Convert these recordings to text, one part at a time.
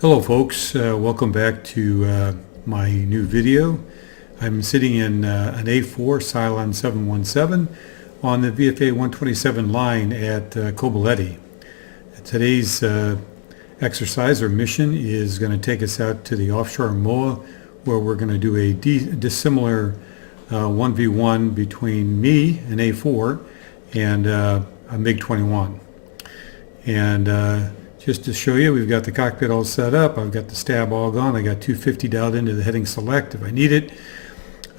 Hello folks, welcome back to my new video. I'm sitting in an A4 Cylon 717 on the VFA 127 line at Kobuleti. Today's exercise or mission is going to take us out to the offshore MOA, where we're going to do a dissimilar 1v1 between me, an A4, and a Mig-21. And just to show you, we've got the cockpit all set up. I've got the stab all gone. I got 250 dialed into the heading select if I need it.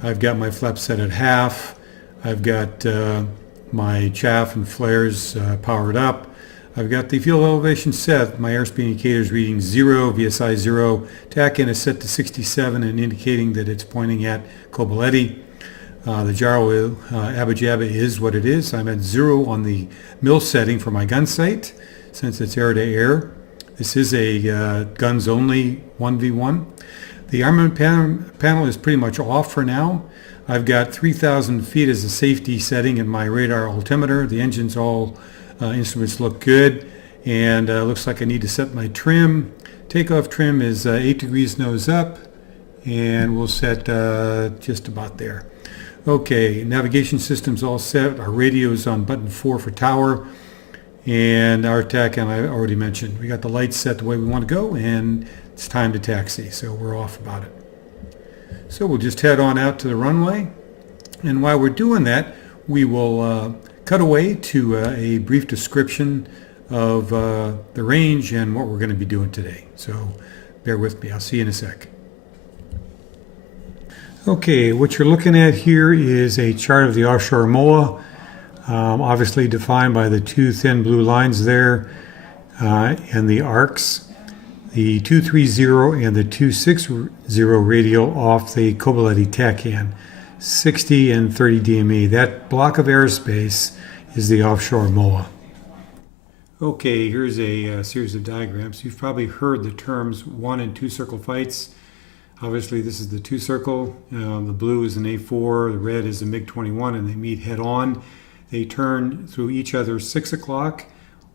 I've got my flaps set at half. I've got my chaff and flares powered up. I've got the fuel elevation set. My airspeed indicator is reading 0, VSI 0. TAC in is set to 67 and indicating that it's pointing at Kobuleti. The gyro abba-jabba is what it is. I'm at 0 on the mill setting for my gun sight, since it's air-to-air. This is a guns only 1v1. The armament panel is pretty much off for now. I've got 3,000 feet as a safety setting in my radar altimeter. The engines all instruments look good, and looks like I need to set my trim. Takeoff trim is 8 degrees nose up, and we'll set just about there. Okay, navigation system's all set. Our radio's on button 4 for tower. And our TAC, and I already mentioned, we got the lights set the way we want to go, and it's time to taxi, so we're off about it. So we'll just head on out to the runway, and while we're doing that, we will cut away to a brief description of the range and what we're going to be doing today. So bear with me, I'll see you in a sec. Okay, what you're looking at here is a chart of the offshore MOA. Obviously defined by the two thin blue lines there and the arcs. The 230 and the 260 radial off the Kobuleti TACAN, 60 and 30 DME. That block of airspace is the offshore MOA. Okay, here's a series of diagrams. You've probably heard the terms 1 and 2 circle fights. Obviously this is the 2 circle. The blue is an A4, the red is a Mig-21, and they meet head on. They turn through each other 6 o'clock,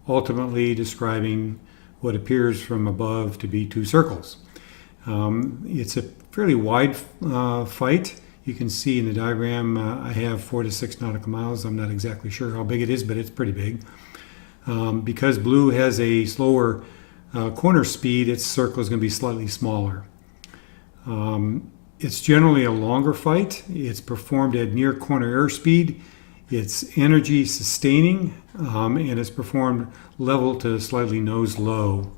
ultimately describing what appears from above to be 2 circles. It's a fairly wide fight. You can see in the diagram I have 4 to 6 nautical miles. I'm not exactly sure how big it is, but it's pretty big. Because blue has a slower corner speed, its circle is going to be slightly smaller. It's generally a longer fight. It's performed at near corner airspeed. It's energy sustaining, and it's performed level to slightly nose low.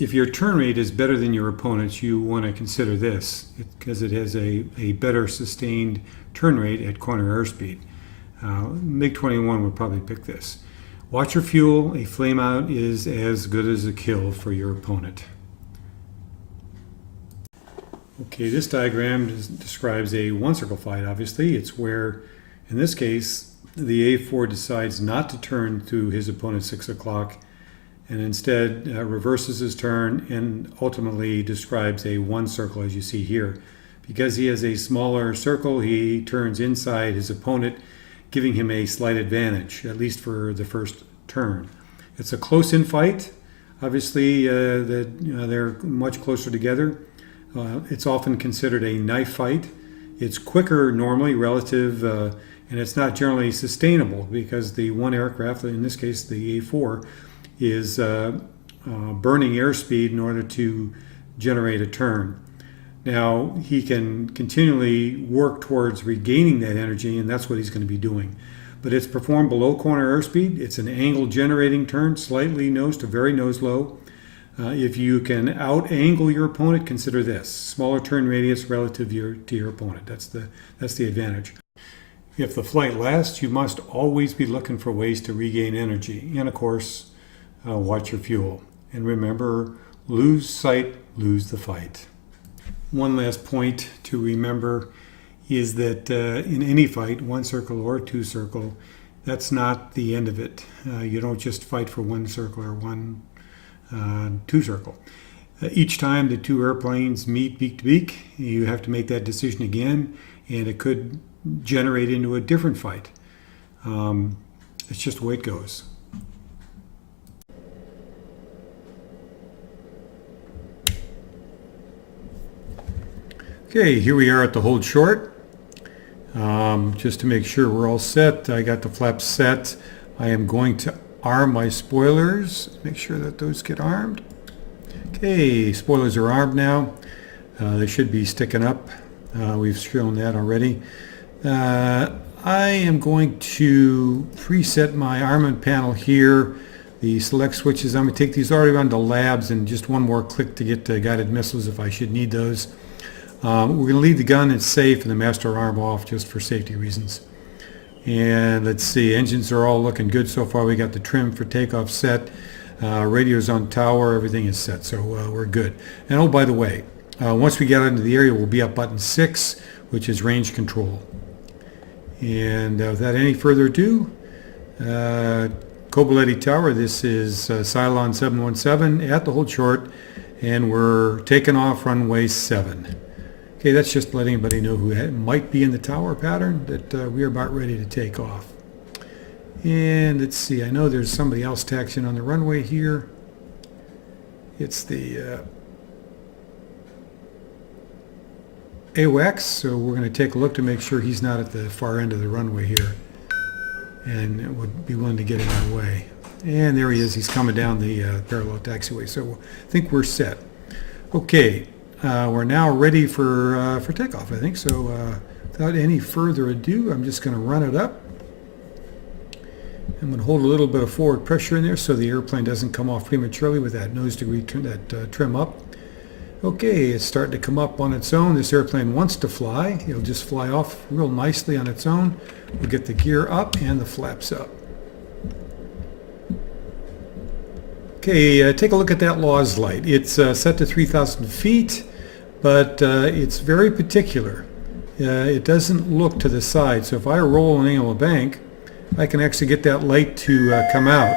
If your turn rate is better than your opponent's, you want to consider this because it has a better sustained turn rate at corner airspeed. Mig-21 would probably pick this. Watch your fuel. A flame out is as good as a kill for your opponent. Okay, this diagram describes a 1 circle fight. Obviously, it's where in this case, the A4 decides not to turn through his opponent's 6 o'clock and instead reverses his turn and ultimately describes a 1 circle as you see here. Because he has a smaller circle, he turns inside his opponent, giving him a slight advantage, at least for the first turn. It's a close-in fight. Obviously, they're much closer together. It's often considered a knife fight. It's quicker normally relative, and it's not generally sustainable because the one aircraft, in this case the A4, is burning airspeed in order to generate a turn. Now he can continually work towards regaining that energy, and that's what he's going to be doing. But it's performed below corner airspeed. It's an angle generating turn, slightly nose to very nose low. If you can out-angle your opponent, consider this. Smaller turn radius relative to your opponent. That's the advantage. If the flight lasts, you must always be looking for ways to regain energy. And of course, watch your fuel. And remember, lose sight, lose the fight. One last point to remember is that in any fight, 1 circle or 2 circle, that's not the end of it. You don't just fight for 1 circle or 2 circle. Each time the 2 airplanes meet beak to beak, you have to make that decision again, and it could generate into a different fight. It's just the way it goes. Okay, here we are at the hold short. Just to make sure we're all set, I got the flaps set. I am going to arm my spoilers. Make sure that those get armed. Okay, spoilers are armed now. They should be sticking up. We've shown that already. I am going to preset my armament panel here. The select switches, I'm going to take these already around to labs and just one more click to get the guided missiles if I should need those. We're going to leave the gun in safe and the master arm off just for safety reasons. And let's see, engines are all looking good so far. We got the trim for takeoff set. Radio's on tower, everything is set, so we're good. And oh, by the way, once we get out into the area, we'll be at button 6, which is range control. And without any further ado, Kobyleti Tower, this is Cylon 717 at the hold short, and we're taking off runway 7. Okay, that's just letting anybody know who might be in the tower pattern that we are about ready to take off. And let's see, I know there's somebody else taxiing on the runway here. It's the AWACS, so we're going to take a look to make sure he's not at the far end of the runway here. And would be willing to get in our way. And there he is, he's coming down the parallel taxiway, so I think we're set. Okay, we're now ready for takeoff, I think, so without any further ado, I'm just going to run it up. I'm going to hold a little bit of forward pressure in there so the airplane doesn't come off prematurely with that nose degree trim up. Okay, it's starting to come up on its own. This airplane wants to fly. It'll just fly off real nicely on its own. We'll get the gear up and the flaps up. Okay, take a look at that LAWS light. It's set to 3,000 feet, but it's very particular. It doesn't look to the side, so if I roll an angle of bank, I can actually get that light to come out.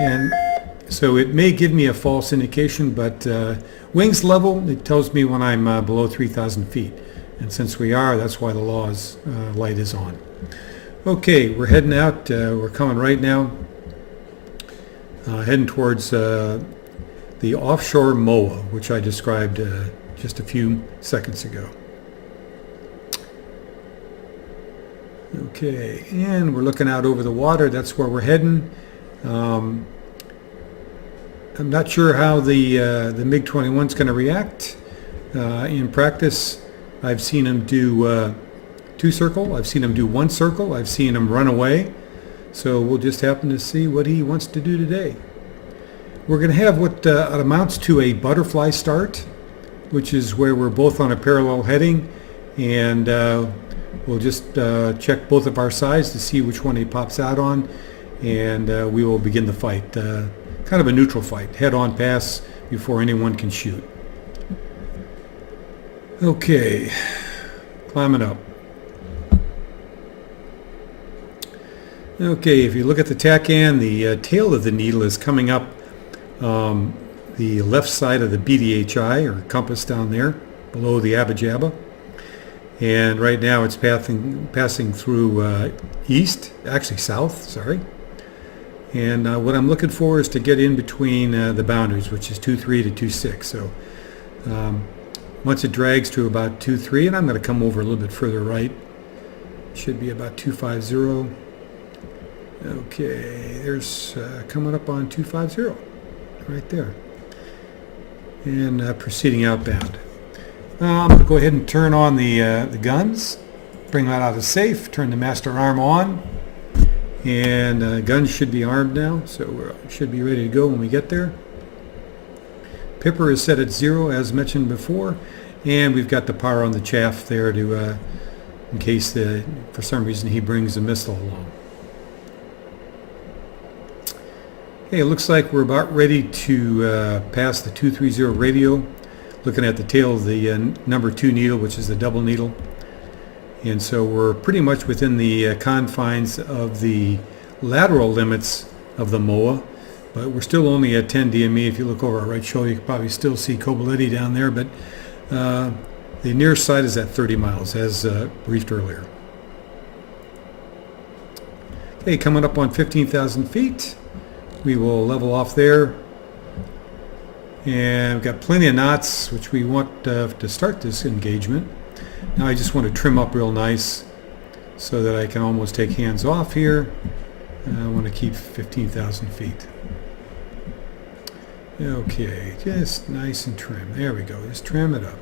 And so it may give me a false indication, but wings level, it tells me when I'm below 3,000 feet. And since we are, that's why the LAWS light is on. Okay, we're heading out. We're coming right now. Heading towards the offshore MOA, which I described just a few seconds ago. Okay, and we're looking out over the water. That's where we're heading. I'm not sure how the Mig-21 is going to react. In practice, I've seen him do 2 circle. I've seen him do 1 circle. I've seen him run away. So we'll just happen to see what he wants to do today. We're going to have what amounts to a butterfly start, which is where we're both on a parallel heading, and we'll just check both of our sides to see which one he pops out on, and we will begin the fight. Kind of a neutral fight, head-on pass before anyone can shoot. Okay, climbing up. Okay, if you look at the TACAN, the tail of the needle is coming up the left side of the BDHI, or compass down there, below the Abba-Jabba. And right now it's passing through south, sorry. And what I'm looking for is to get in between the boundaries, which is 2.3 to 2.6. So once it drags to about 2.3, and I'm going to come over a little bit further right, it should be about 2.50. Okay, there's coming up on 2.50, right there. And proceeding outbound. I'm going to go ahead and turn on the guns, bring that out of safe, turn the master arm on, and guns should be armed now, so we should be ready to go when we get there. Pipper is set at 0 as mentioned before, and we've got the power on the chaff there to, in case for some reason he brings a missile along. Okay, it looks like we're about ready to pass the 230 radio, looking at the tail of the number 2 needle, which is the double needle. And so we're pretty much within the confines of the lateral limits of the MOA, but we're still only at 10 DME. If you look over our right shoulder, you can probably still see Kobyleti down there, but the nearest side is at 30 miles, as briefed earlier. Okay, coming up on 15,000 feet. We will level off there, and we've got plenty of knots, which we want to start this engagement. Now I just want to trim up real nice so that I can almost take hands off here. I want to keep 15,000 feet. Okay, just nice and trim. There we go. Just trim it up.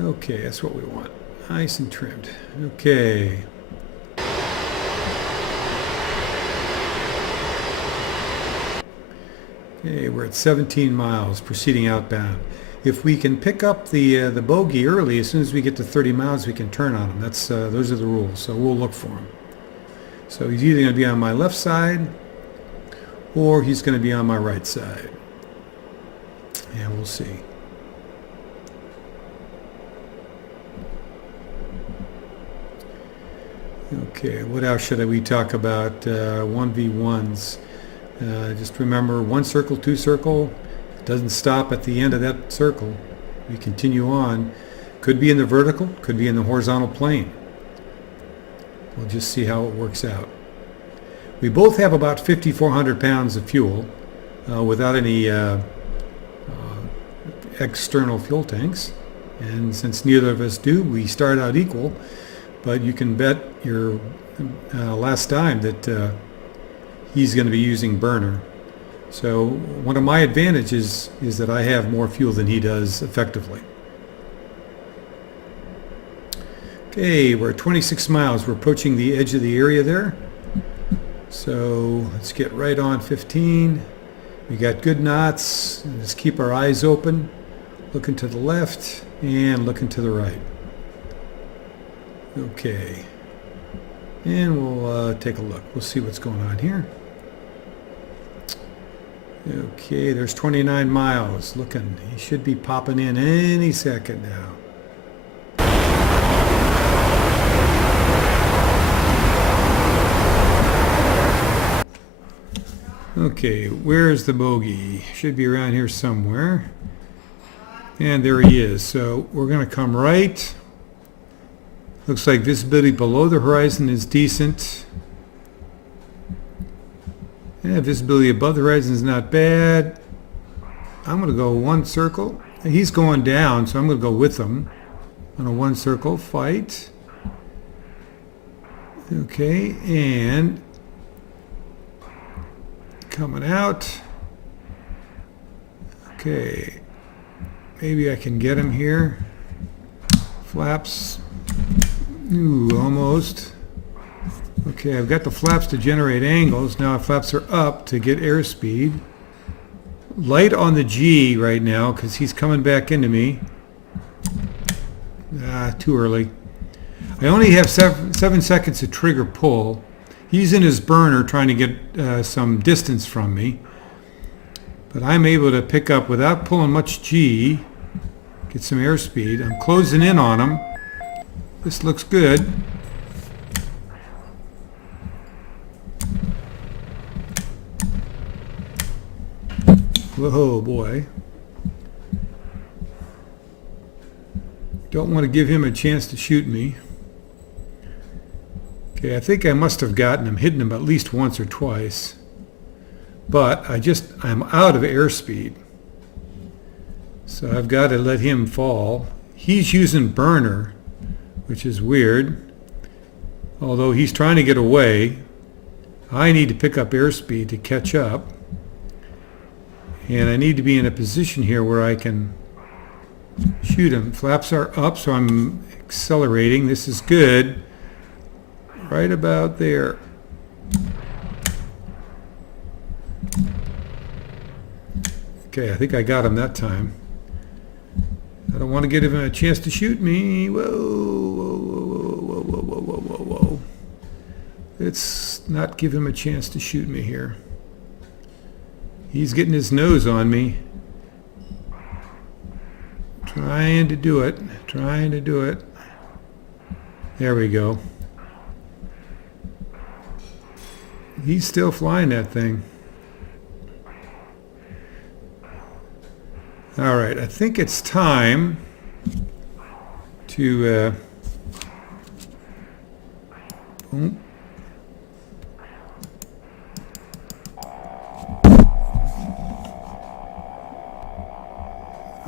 Okay, that's what we want. Nice and trimmed. Okay. Okay, we're at 17 miles, proceeding outbound. If we can pick up the bogey early, as soon as we get to 30 miles, we can turn on him. That's those are the rules, so we'll look for him. So he's either going to be on my left side, or he's going to be on my right side. Yeah, we'll see. Okay, what else should we talk about? 1v1s. Just remember, one circle, two circle. It doesn't stop at the end of that circle. We continue on. Could be in the vertical, could be in the horizontal plane. We'll just see how it works out. We both have about 5,400 pounds of fuel without any external fuel tanks. And since neither of us do, we start out equal. But you can bet your last dime that he's going to be using burner. So one of my advantages is that I have more fuel than he does effectively. Okay, we're at 26 miles. We're approaching the edge of the area there. So let's get right on 15. We got good knots. Let's keep our eyes open, looking to the left and looking to the right. Okay, and we'll take a look. We'll see what's going on here. Okay, there's 29 miles. Looking, he should be popping in any second now. Okay, where's the bogey? Should be around here somewhere. And there he is. So we're going to come right. Looks like visibility below the horizon is decent. Yeah, visibility above the horizon is not bad. I'm going to go one circle. He's going down, so I'm going to go with him on a one circle fight. Okay, and coming out. Okay, maybe I can get him here. Flaps. Ooh, almost. Okay, I've got the flaps to generate angles. Now our flaps are up to get airspeed. Light on the G right now because he's coming back into me. Too early. I only have 7 seconds to trigger pull. He's in his burner trying to get some distance from me. But I'm able to pick up without pulling much G, get some airspeed. I'm closing in on him. This looks good. Whoa, boy. Don't want to give him a chance to shoot me. Okay, I think I must have gotten him, hidden him at least once or twice. But I'm out of airspeed. So I've got to let him fall. He's using burner, which is weird. Although he's trying to get away. I need to pick up airspeed to catch up. And I need to be in a position here where I can shoot him. Flaps are up, so I'm accelerating. This is good. Right about there. Okay, I think I got him that time. I don't want to give him a chance to shoot me. Whoa, whoa, whoa, whoa, whoa, whoa, whoa, whoa, whoa. Let's not give him a chance to shoot me here. He's getting his nose on me. Trying to do it. Trying to do it. There we go. He's still flying that thing. All right, I think it's time to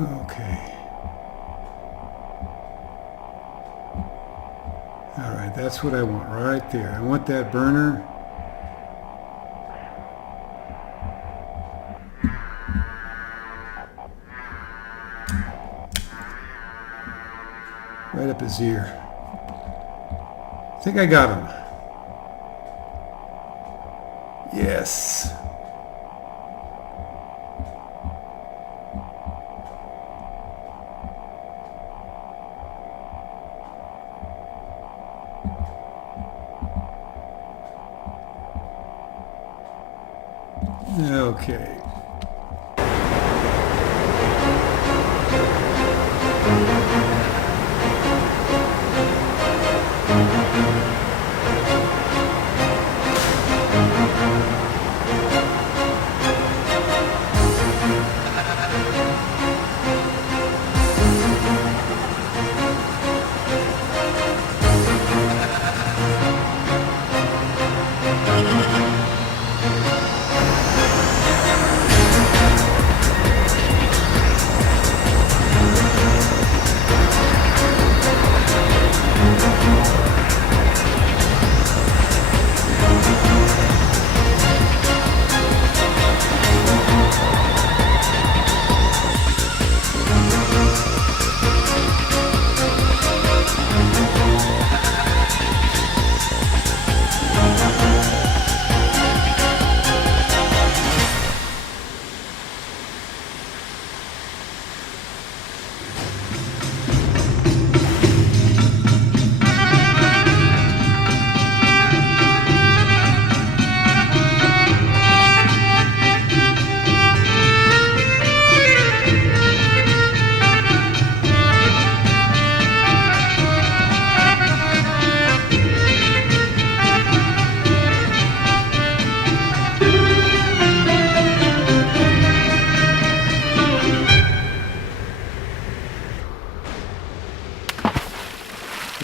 okay. All right, that's what I want right there. I want that burner. Right up his ear. I think I got him. Yes. Okay.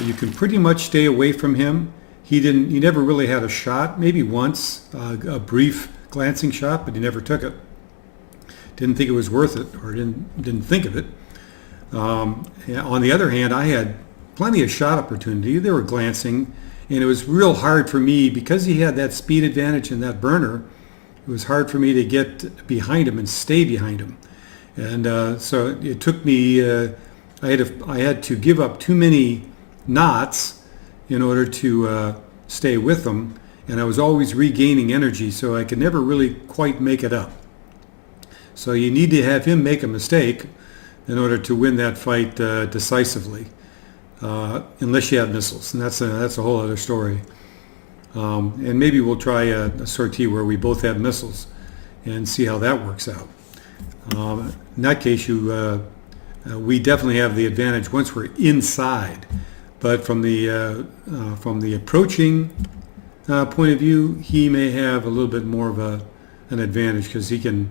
You can pretty much stay away from him. He never really had a shot, maybe once, a brief glancing shot, but he never took it. Didn't think it was worth it, or didn't think of it. On the other hand, I had plenty of shot opportunity. They were glancing, and it was real hard for me, because he had that speed advantage and that burner, it was hard for me to get behind him and stay behind him. And so it took me, I had to give up too many knots in order to stay with them, and I was always regaining energy, so I could never really quite make it up. So you need to have him make a mistake in order to win that fight decisively, unless you have missiles, and that's a whole other story. And maybe we'll try a sortie where we both have missiles and see how that works out. In that case, we definitely have the advantage once we're inside. But from the approaching point of view, he may have a little bit more of an advantage, because he can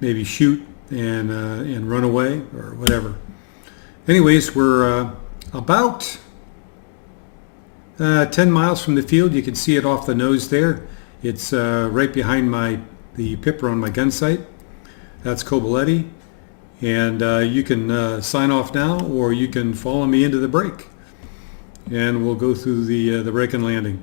maybe shoot and run away or whatever. Anyways, we're about 10 miles from the field. You can see it off the nose there. It's right behind the pipper on my gun sight. That's Cobaleti. And you can sign off now, or you can follow me into the break, and we'll go through the break and landing.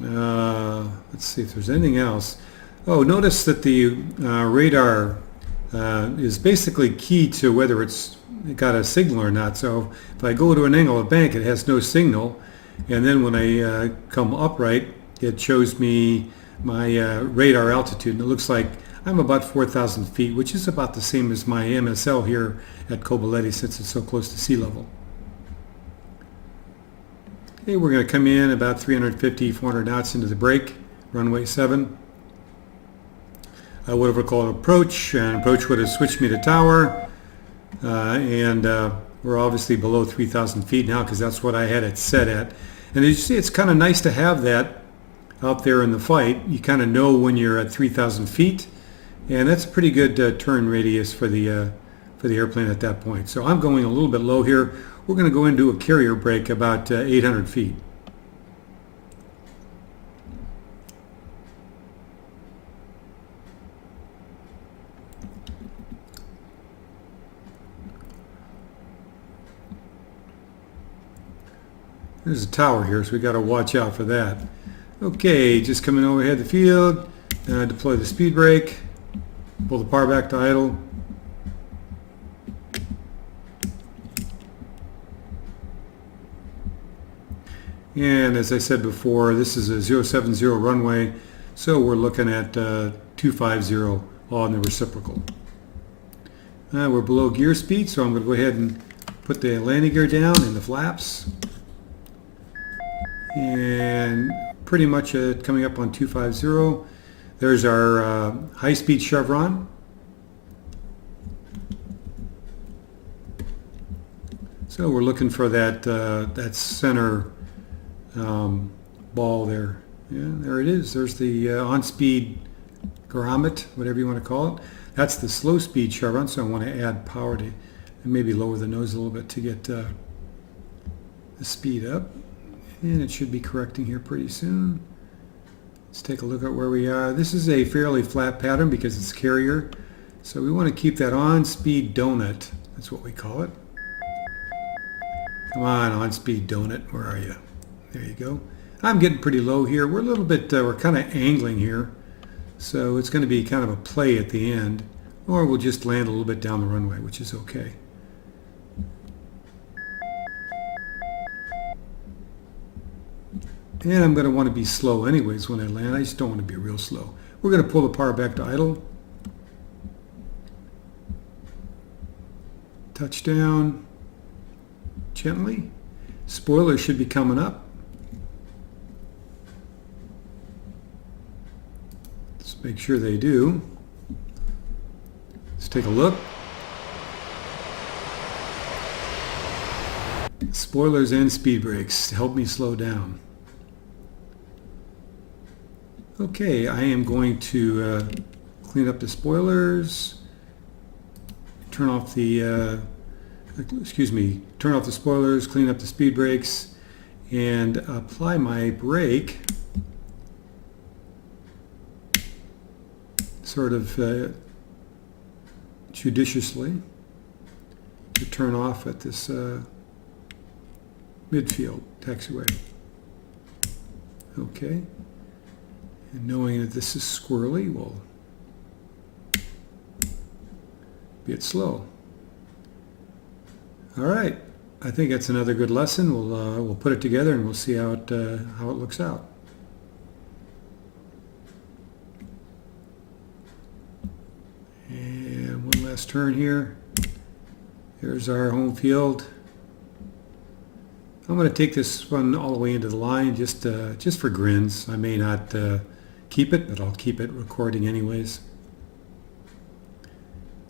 Let's see if there's anything else. Oh, notice that the radar is basically key to whether it's got a signal or not. So if I go to an angle of bank, it has no signal, and then when I come upright, it shows me my radar altitude, and it looks like I'm about 4,000 feet, which is about the same as my MSL here at Cobaleti, since it's so close to sea level. Okay, we're going to come in about 350, 400 knots into the break, runway 7. I would have called approach, and approach would have switched me to tower, and we're obviously below 3,000 feet now, because that's what I had it set at. And as you see, it's kind of nice to have that out there in the fight. You kind of know when you're at 3,000 feet, and that's a pretty good turn radius for the airplane at that point. So I'm going a little bit low here. We're going to go into a carrier break about 800 feet. There's a tower here, so we got to watch out for that. Okay, just coming overhead the field. Deploy the speed brake. Pull the power back to idle. And as I said before, this is a 070 runway, so we're looking at 250 on the reciprocal. We're below gear speed, so I'm going to go ahead and put the landing gear down and the flaps. And pretty much coming up on 250. There's our high-speed chevron. So we're looking for that that center ball there. Yeah, there it is. There's the on-speed grommet, whatever you want to call it. That's the slow-speed chevron, so I want to add power to and maybe lower the nose a little bit to get the speed up. And it should be correcting here pretty soon. Let's take a look at where we are. This is a fairly flat pattern because it's carrier. So we want to keep that on-speed donut. That's what we call it. Come on, on-speed donut. Where are you? There you go. I'm getting pretty low here. We're a little bit, we're kind of angling here. So it's going to be kind of a play at the end. Or we'll just land a little bit down the runway, which is okay. And I'm going to want to be slow anyways when I land. I just don't want to be real slow. We're going to pull the power back to idle. Touchdown. Gently. Spoilers should be coming up. Let's make sure they do. Let's take a look. Spoilers and speed brakes help me slow down. Okay, I am going to clean up the spoilers, turn off the, turn off the spoilers, clean up the speed brakes, and apply my brake sort of judiciously to turn off at this midfield taxiway. Okay. And knowing that this is squirrely, we'll be it slow. All right, I think that's another good lesson. We'll put it together and we'll see how it looks out. And one last turn here. Here's our home field. I'm going to take this one all the way into the line just for grins. I may not keep it, but I'll keep it recording anyways.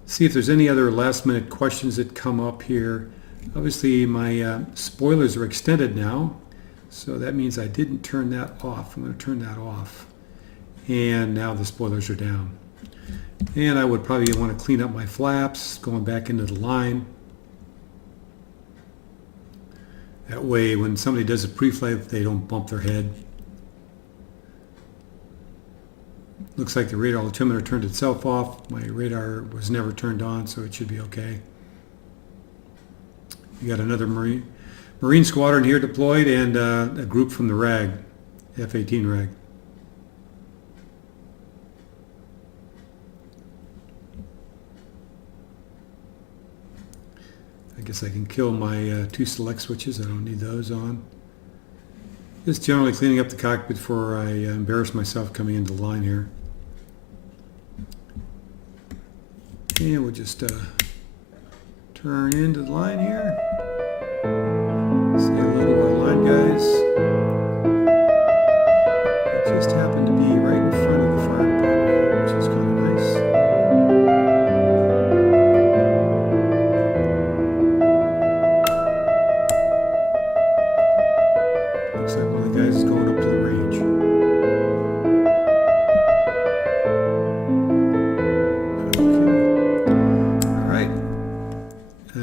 See if there's any other last minute questions that come up here. Obviously my spoilers are extended now, so that means I didn't turn that off. I'm going to turn that off. And now the spoilers are down. And I would probably want to clean up my flaps going back into the line. That way when somebody does a pre-flight, they don't bump their head. Looks like the radar altimeter turned itself off. My radar was never turned on, so it should be okay. You got another Marine squadron here deployed and a group from the RAG, F-18 RAG. I guess I can kill my two select switches. I don't need those on. Just generally cleaning up the cockpit before I embarrass myself coming into the line here. And we'll just turn into the line here. Say hello to our line guys. It just happened to be right in front of the fire department here, which is kind of nice. Looks like one of the guys is going up to the range. Okay. All right.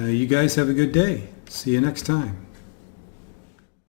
You guys have a good day. See you next time.